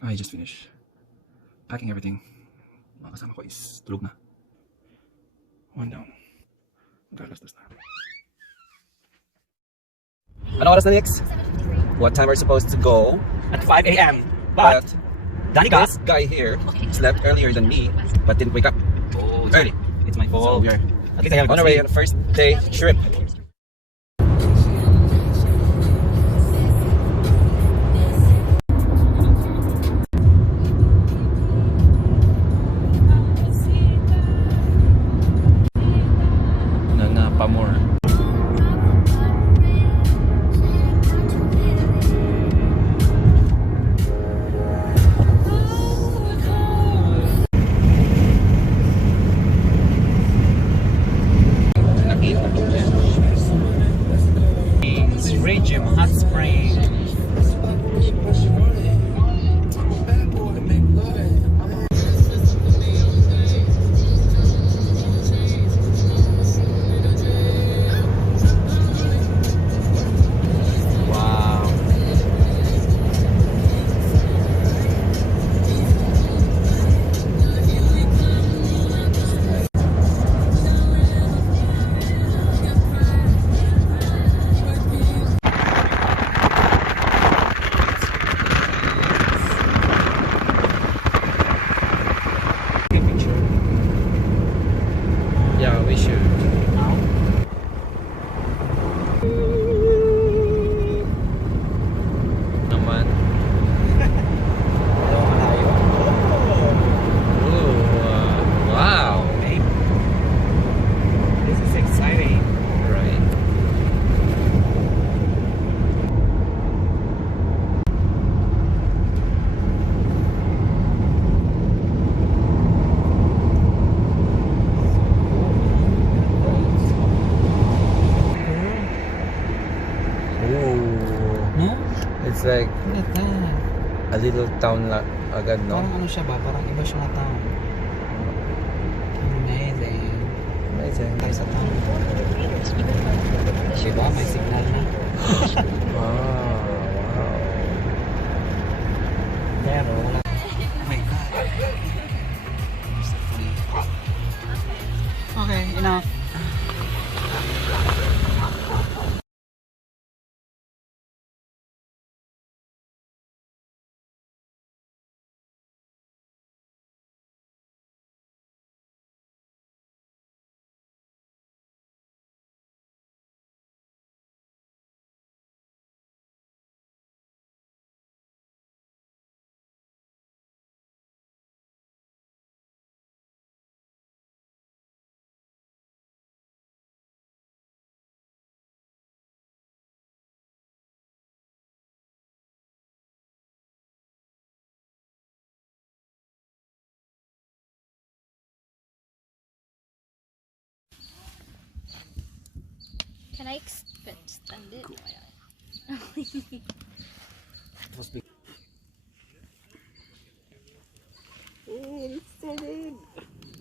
I just finished packing everything. Mga kasama ko is tulog na. One down. Mag-alas-das na. Ano oras na, Nix? What time are we supposed to go? At 5 a.m. But Danny got this guy here slept earlier than me, but didn't wake up early. It's my So fault. we are At least I have on our way on the first day trip. Nanapamor. Regime Hot Spring. Wow. Yeah, we should. Naman. Wow. This is exciting. Right. No? It's like Ganda. a little town agad, no? Parang ano siya ba? Parang iba siya na town. Amazing. Amazing. Tayo sa town. Diba? May signal na. Wow. Wow. Pero wala. Oh my God. You're so funny. Okay, enough. Can I extend it? Oh, it's so good.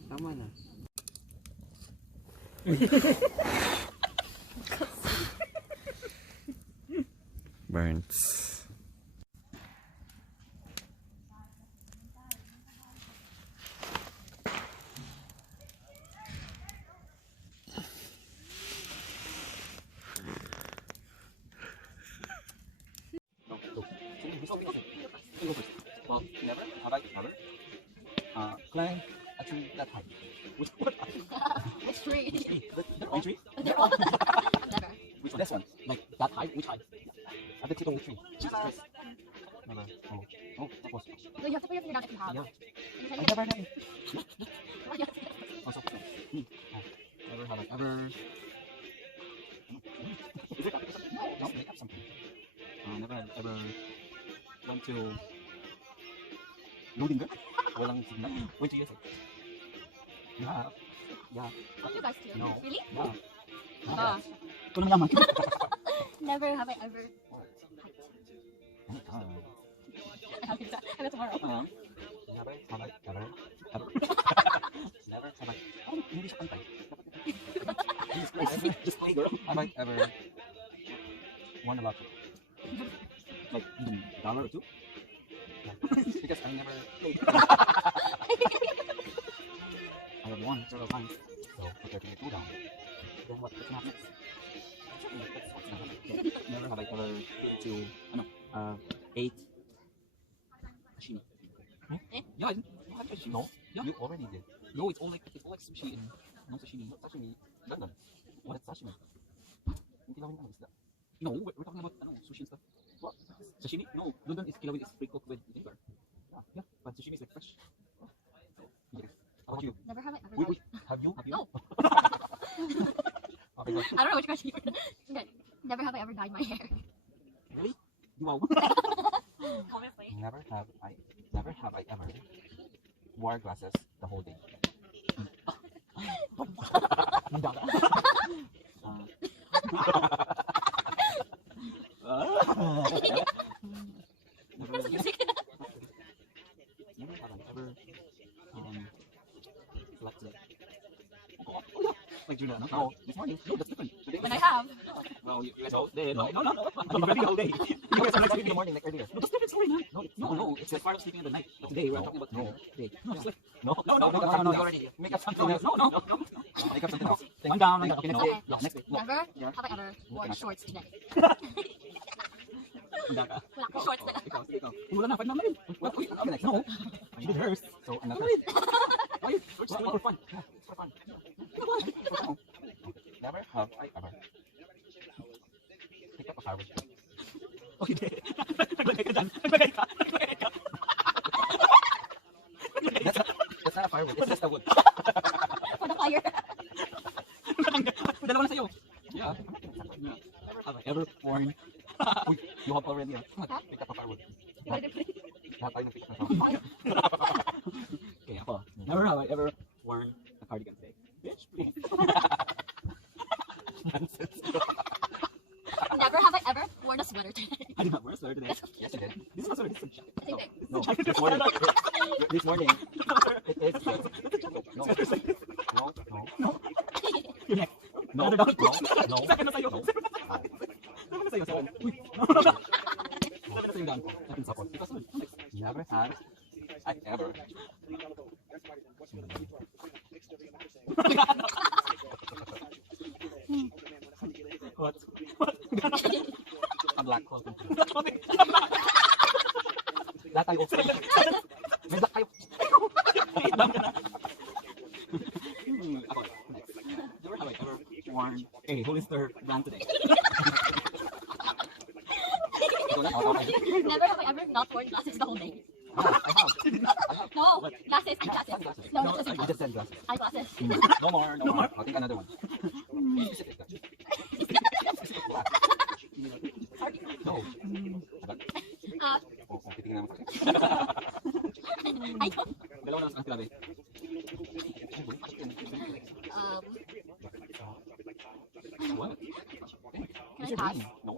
Tama na. Burns. Well, never. How about never? Climb a tree that high. Which one? Which tree? The pine tree? They're all. Never. Which one? This one. Like that high? Which high? At the tip of the tree. Jesus. Never. Oh. Oh, that was. No, you have to put your finger down if you have. Yeah. You I can never had it. get Also, oh. Never have I ever. Is it no, make up something. Never had ever went to loading gun. Walang signal. Went to USA. Yeah. Yeah. you guys too. No. Really? Yeah. Ah. Ito lang yaman. Never have I ever. Hanggang tomorrow. Never have I ever. Never have I. Oh, hindi siya pantay. Jesus Christ. Just play, girl. Have I ever won a lottery? Like, $1 or $2? Like, Because I never played. I have won several times. So put your 2 down. Then what's next? Never have I ever been to 8 sashimi. Eh? Yeah, I didn't have sashimi. No, yeah. You already did. No, it's all like sushi and no sashimi. Not sashimi. London. What? That's sashimi. Kilawin lang isda. No, we're talking about sushi and stuff. What? Sashimi? No, London is kilawin is pre-cooked with vinegar. Yeah, but sashimi is like fresh. Yes. How about you? Never have I ever. Wait, Dyed. have you? Have you? No. Okay, go. I don't know which question you're okay. Never have I ever dyed my hair. Really? Wow. Obviously. Never have I ever wore glasses the whole day. Where's the music? Never have I ever selected. Like Julia, no, this morning. No, that's different. Today When I have. well, you guys all day. No. I'm ready all day. You guys are like sleeping in the morning like earlier. No, that's different story, man. No. It's like part of sleeping in the night. Today we're talking about today. No, just like no. You already make up something else. No. Make up something else. One down. Okay, next day. Okay. Yeah, next day. No. Never have I ever worn shorts today. Wala ka. Wala akong shorts na. Ikaw. Wala na, 5 na rin. Okay, next. No. She did hers. So, I'm not. Why? We're just doing it for fun. Yeah, it's for fun. Never have I ever picked up a firewood. Okay. Naglagay ka dyan. Naglagay ka. That's not a firewood. It's just a wood. For the fire. Dalawa na sa'yo. Yeah. Never have I ever worn. Uy, you have already picked up a firewood. Lahat tayo nag-pick na firewood. Okay, ako. Never have I ever worn a cardigan today. Bitch, please. Nonsense. Never have I ever worn a sweater today. I did not wear a sweater today. Yes, you did. This is not a sweater. This is a jacket. Same thing. No, this morning. This morning. It is. No. No. You're next. No. No. Second na sa'yo. Second na sa'yo. Uy. Second na sa'yo daan. Second sa ako. Because never have I ever. What? A black cloth. Lahat tayo. May black tayo. Wait lang ka na. Ako, next. Never have I ever worn a Hollister brand today. Never have I ever not worn glasses the whole day. I have. No, glasses and glasses. No, No, glasses. I just said glasses. Eyeglasses. No more. I'll take another one. Specific glasses. Specific black. No. Titingnan mo. I don't. Dalawa na ang grabe. What? Can I pass? No.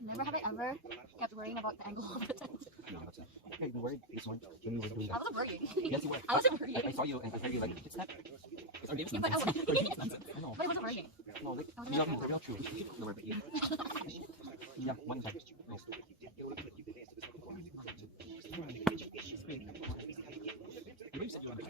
Never have I ever kept worrying about the angle of the tent. No, that's it. Okay, you worried this one when you were doing I that. wasn't worrying. Yes, you were. I wasn't worrying. I saw you and I heard you like, it's not. It's our game. Yeah, but I was- Our game is nonsense. I know. But I wasn't worrying. No, like, I was you're not- not true. No, we're being. Yeah, one time. No. You said you wanted